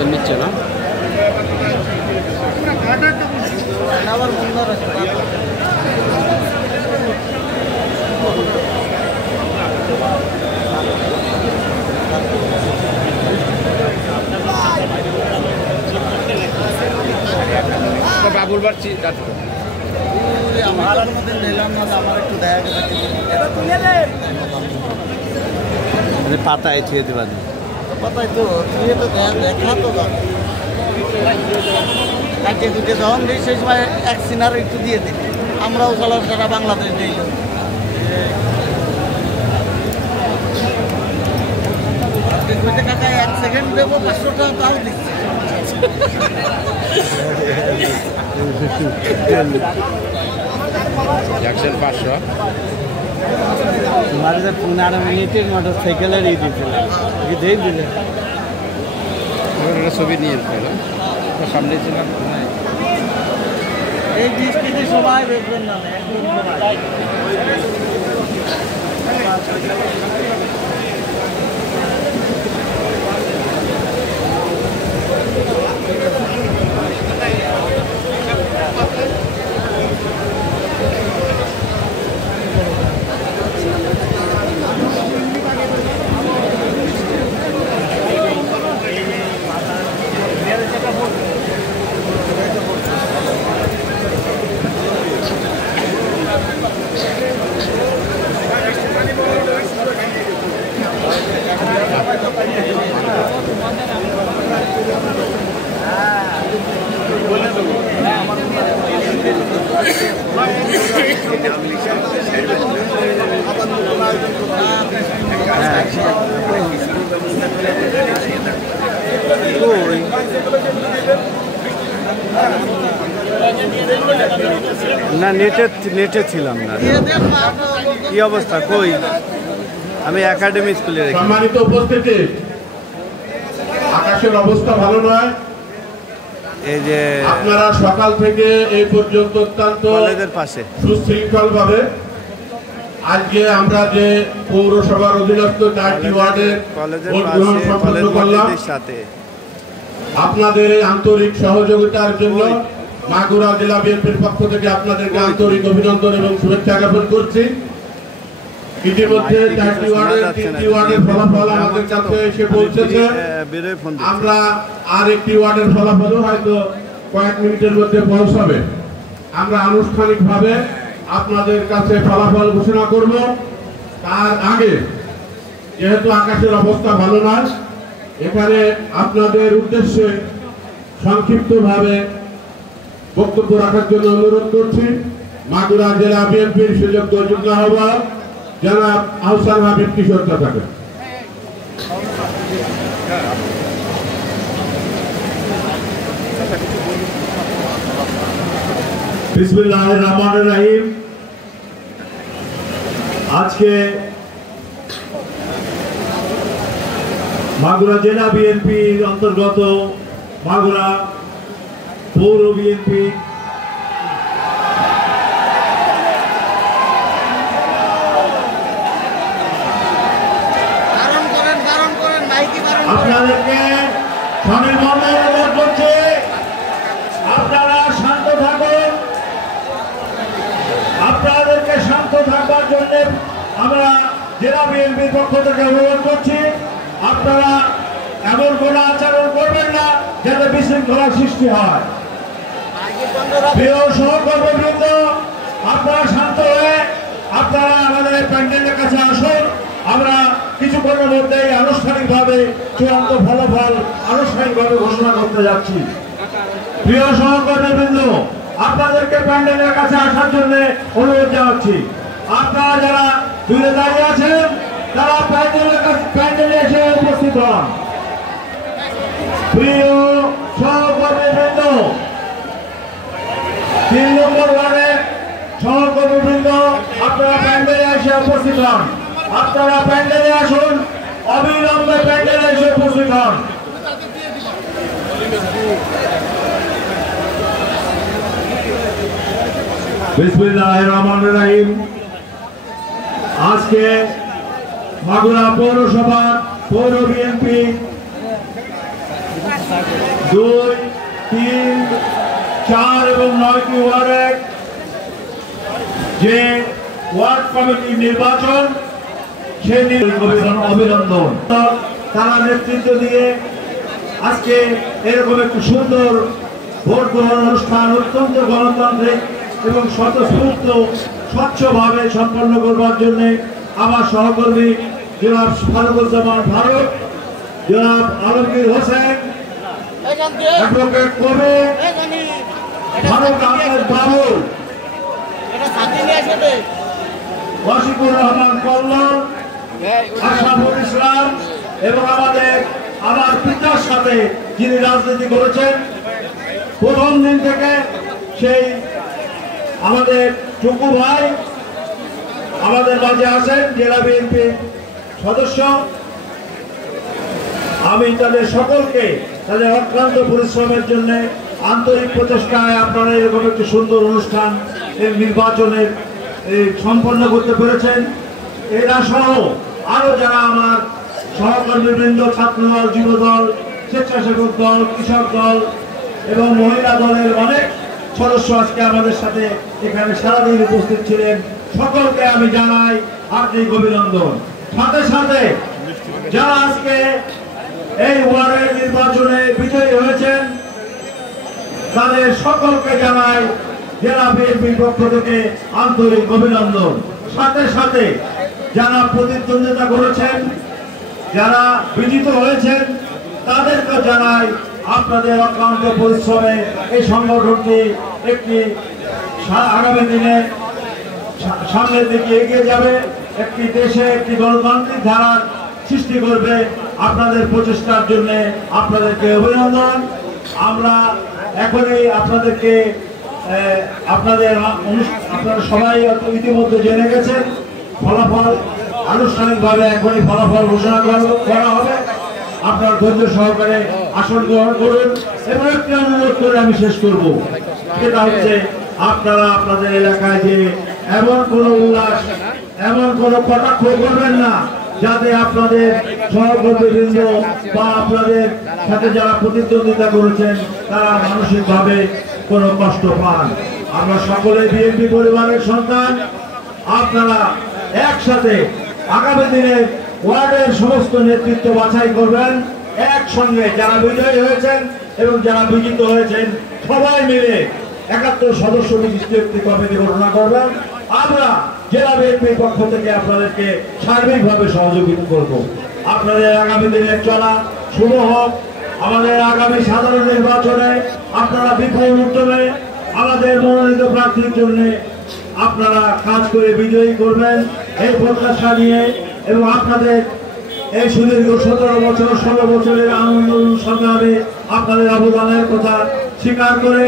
ওদের নিচ্ছে না বাবুল বাড়ছি পাতায় থুয়ে দেবেন পাতায় তো দেখা তো কাটিয়ে দুটে যখন দিই সেই সময় এক সিনার একটু দিয়ে দিই আমরাও চলার সারা বাংলাদেশ দিই কাকা 1 সেকেন্ড দেবো 500 টাকা তাও দিচ্ছে একশো 500 तुम्हारे से 15 मिनट मोटरसाइकिल ही दिखला ये दे दिले ছবি নিয়ে সামনে ছিলাম এই বৃষ্টিতে সবাই দেখবেন না না নেটে ছিলাম না কি অবস্থা কই আমি একাডেমি স্কুলে রেখে সম্মানিত উপস্থিতি আকাশের অবস্থা ভালো নয় এই যে আপনারা সকাল থেকে এই পর্যন্ত অত্যন্ত কলেজের পাশে সুশৃঙ্খলভাবে আজকে আমরা যে পৌরসভার অধীনস্থ 4টি ওয়ার্ডের ভোট গ্রহণ সম্পন্ন করলাম সাথে আপনাদের এই আন্তরিক সহযোগিতার জন্য মাগুরা জেলা বিএনপির পক্ষ থেকে আপনাদেরকে আন্তরিক অভিনন্দন এবং শুভেচ্ছা জ্ঞাপন করছি। ইতিমধ্যে 4টি ওয়ার্ডের 3টি ওয়ার্ডের ফলাফল আমাদের কাছে এসে পৌঁছেছে। আমরা আর একটি ওয়ার্ডের ফলাফল হয়তো কয়েক মিনিটের মধ্যে পৌঁছাবে। আমরা আনুষ্ঠানিকভাবে আপনাদের কাছে ফলাফল ঘোষণা করব। তার আগে যেহেতু আকাশের অবস্থা ভালো নয়, এখানে আপনাদের উদ্দেশ্যে সংক্ষিপ্তভাবে বক্তব্য রাখার জন্য অনুরোধ করছি মাগুরা জেলা বিএনপির সুযোগ্য যুগ্ম আহ্বায়ক জনাব আহসান হাবিব কিশোর চাচাকে। বিসমিল্লাহির রহমানির রহিম। আজকে মাগুরা জেলা বিএনপির অন্তর্গত মাগুরা পৌর বিএনপি আপনাদেরকে স্বনির্ভর অনুরোধ করছে, আপনারা শান্ত থাকুন। আপনাদেরকে শান্ত থাকবার জন্য আমরা জেলা বিএনপির পক্ষ থেকে অনুরোধ করছি, আপনারা এমন কোন আচরণ করবেন না যাতে বিশৃঙ্খলার সৃষ্টি হয়। প্রিয় সহকর্মীবৃন্দ, আপনারা শান্ত হয়ে আপনারা আমাদের প্যান্ডেলের কাছে আসুন। আমরা কিছুক্ষণের মধ্যেই আনুষ্ঠানিকভাবে চূড়ান্ত ফলাফল আনুষ্ঠানিকভাবে ঘোষণা করতে যাচ্ছি। প্রিয় সহকর্মীবৃন্দ, আপনাদেরকে প্যান্ডেলের কাছে আসার জন্য অনুরোধ জানাচ্ছি। আপনারা যারা দূরে দাঁড়িয়ে আছেন তারা প্যান্ডেলে এসে উপস্থিত হন। প্রিয় সহকর্মীবৃন্দ, 3 নম্বর ওয়ার্ডের সহকর্মীবৃন্দ, আপনারা প্যান্ডেলে এসে উপস্থিত হন। আপনারা প্যান্ডেলে আসুন, অবিলম্বে প্যান্ডেলে এসে উপস্থিত হন। বিসমিল্লাহির রহমানির রহিম। আজকে মাগুরা পৌরসভা পৌর বিএনপি 2, 3, 4 এবং 9টি ওয়ার্ডের যে ওয়ার্ড কমিটির নির্বাচন সেই অভিনন্দন। তারা নেতৃত্ব দিয়ে আজকে এরকম একটি সুন্দর ভোট গ্রহণ অনুষ্ঠান অত্যন্ত গণতান্ত্রিক এবং স্বতঃস্ফূর্ত স্বচ্ছভাবে সম্পন্ন করবার জন্য আমার সহকর্মী জনাব ফারুকুজ্জামান ফারুক, জনাব আলমগীর হোসেন, অ্যাডভোকেট কবি, ফারুক আহমেদ বাবু, ওয়াসিকুর রহমান কল্যাণ, আশরাফুল ইসলাম এবং আমার পিতার সাথে যিনি রাজনীতি করেছেন প্রথম দিন থেকে সেই আমাদের টুকু ভাই আমাদের মাঝে আছেন, জেলা বিএনপির সদস্য। আমি তাদের সকলকে তাদের অক্লান্ত পরিশ্রমের জন্য আন্তরিক প্রচেষ্টায় আপনারা এরকম একটি সুন্দর অনুষ্ঠান নির্বাচনের সম্পন্ন করতে পেরেছেন। এরা সহ আরো যারা আমার সহকর্মীবৃন্দ, ছাত্রদল, যুবদল, স্বেচ্ছাসেবক দল, কৃষক দল এবং মহিলা দলের অনেক সদস্য আজকে আমাদের সাথে এখানে সারাদিন উপস্থিত ছিলেন, সকলকে আমি জানাই হার্দিক অভিনন্দন। সাথে সাথে যারা আজকে এই ওয়ার্ডের নির্বাচনে বিজয়ী হয়েছেন তাদের সকলকে জানাই জেলা বিএনপির পক্ষ থেকে আন্তরিক অভিনন্দন। সাথে সাথে যারা প্রতিদ্বন্দ্বিতা করেছেন, যারা বিজিত হয়েছেন তাদেরকে জানাই আপনাদের অক্লান্ত পরিশ্রমে এই সংগঠনটি একটি আগামী দিনে সামনের দিকে এগিয়ে যাবে, একটি দেশে একটি গণতান্ত্রিক ধারার সৃষ্টি করবে। আপনাদের প্রচেষ্টার জন্য আপনাদেরকে অভিনন্দন। আমরা এখনই আপনাদেরকে আপনারা সবাই ইতিমধ্যে জেনে গেছেন ফলাফল, আনুষ্ঠানিকভাবে এখনই ফলাফল ঘোষণা করা হবে। আপনার ধৈর্য সহকারে আসন গ্রহণ করুন এবং একটি অনুরোধ করে আমি শেষ করব, সেটা হচ্ছে আপনারা আপনাদের এলাকায় যে এমন কোন উল্লাস, এমন কোন কটাক্ষ করবেন না যাতে আপনাদের সহকর্মীবৃন্দ বা আপনাদের সাথে যারা প্রতিদ্বন্দ্বিতা করেছেন তারা মানসিকভাবে কোনো কষ্ট পান। আমরা সকলে বিএনপি পরিবারের সন্তান। আপনারা একসাথে আগামী দিনে ওয়ার্ডের সমস্ত নেতৃত্ব বাছাই করবেন, একসঙ্গে যারা বিজয়ী হয়েছেন এবং যারা বিজিত হয়েছেন সবাই মিলে 71 সদস্য বিশিষ্ট একটি কমিটি গঠন করবেন। আমরা জেলা বিএনপির পক্ষ থেকে আপনাদেরকে সার্বিকভাবে সহযোগিতা করব। আপনাদের আগামী দিনের চলা শুভ হোক। আমাদের আগামী সাধারণ নির্বাচনে আপনারা বিপুল উদ্যমে আমাদের মনোনীত প্রার্থীর জন্য আপনারা কাজ করে বিজয়ী করবেন এই প্রত্যাশা নিয়ে এবং আপনাদের এই সুদীর্ঘ 17 বছর 16 বছরের আনন্দ সংগ্রামে আপনাদের অবদানের কথা স্বীকার করে,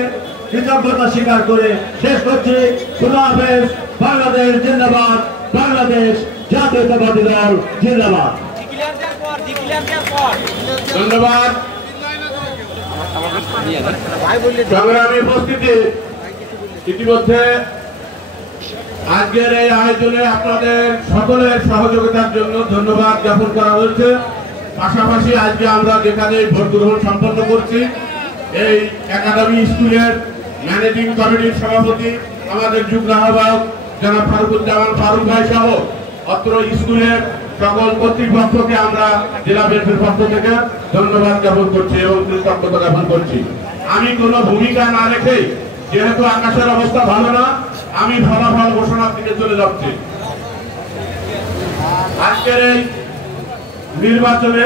কৃতজ্ঞতা স্বীকার করে শেষ করছি। খোদা হাফেজ। বাংলাদেশ জিন্দাবাদ, বাংলাদেশ জাতীয়তাবাদী দল জিন্দাবাদ। ধন্যবাদ। সংগ্রামী উপস্থিতি, ইতিমধ্যে আজকের এই আয়োজনে আপনাদের সকলের সহযোগিতার জন্য ধন্যবাদ জ্ঞাপন করা হয়েছে। পাশাপাশি আজকে আমরা যেখানে ভোট গ্রহণ সম্পন্ন করছি এই একাডেমি স্কুলের ম্যানেজিং কমিটির সভাপতি আমাদের যুগ্ম আহ্বায়ক জনাব ফারুকুজ্জামান ফারুক ভাই সহ অত্র স্কুলের সকল কর্তৃপক্ষকে আমরা জেলা বিএনপির পক্ষ থেকে ধন্যবাদ জ্ঞাপন করছি এবং কৃতজ্ঞতা জ্ঞাপন করছি। আমি কোনো ভূমিকা না রেখে, যেহেতু আকাশের অবস্থা ভালো না, আমি ফলাফল ঘোষণার দিকে চলে যাচ্ছি। আজকের এই নির্বাচনে